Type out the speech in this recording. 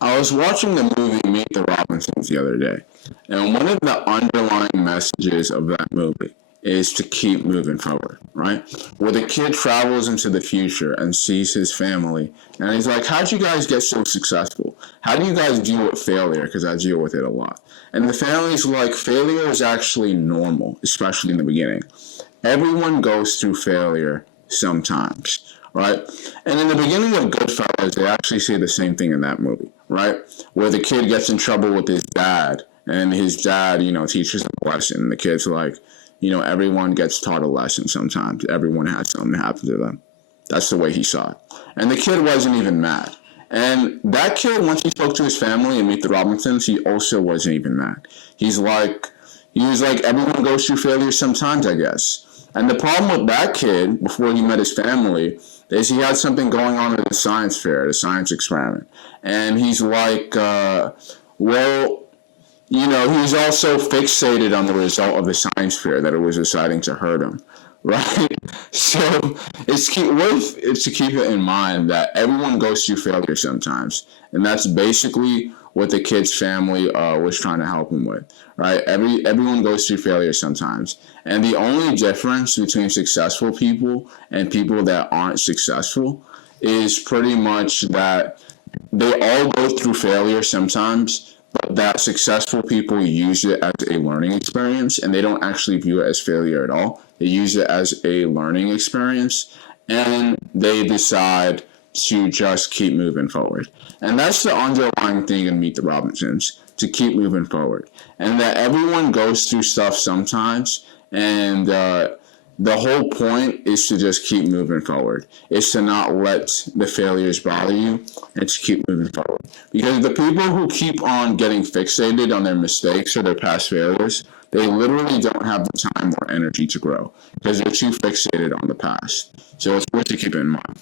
I was watching the movie Meet the Robinsons the other day, and one of the underlying messages of that movie is to keep moving forward, right? Where the kid travels into the future and sees his family, and he's like, how'd you guys get so successful? How do you guys deal with failure? Because I deal with it a lot. And the family's like, failure is actually normal, especially in the beginning. Everyone goes through failure sometimes, right? And in the beginning of Goodfellas, they actually say the same thing in that movie, right? Where the kid gets in trouble with his dad, and his dad, teaches him a lesson. And the kid's like, everyone gets taught a lesson sometimes. Everyone has something happen to them. That's the way he saw it. And the kid wasn't even mad. And that kid, once he spoke to his family and Meet the Robinsons, he also wasn't even mad. He's like, he was like, everyone goes through failure sometimes, I guess. And the problem with that kid, before he met his family, is he had something going on at the science fair, the science experiment. And he's like, well, he's also fixated on the result of the science fair, that it was deciding to hurt him, right? So it's to keep it in mind that everyone goes through failure sometimes, and that's basically what the kid's family was trying to help him with, right? Everyone goes through failure sometimes, and the only difference between successful people and people that aren't successful is pretty much that they all go through failure sometimes, but that successful people use it as a learning experience, and they don't actually view it as failure at all. They use it as a learning experience, and they decide to just keep moving forward. And that's the underlying thing in Meet the Robinsons, to keep moving forward. And that everyone goes through stuff sometimes, and the whole point is to just keep moving forward. It's to not let the failures bother you, and to keep moving forward. Because the people who keep on getting fixated on their mistakes or their past failures, they literally don't have the time or energy to grow because they're too fixated on the past. So it's worth to keep in mind.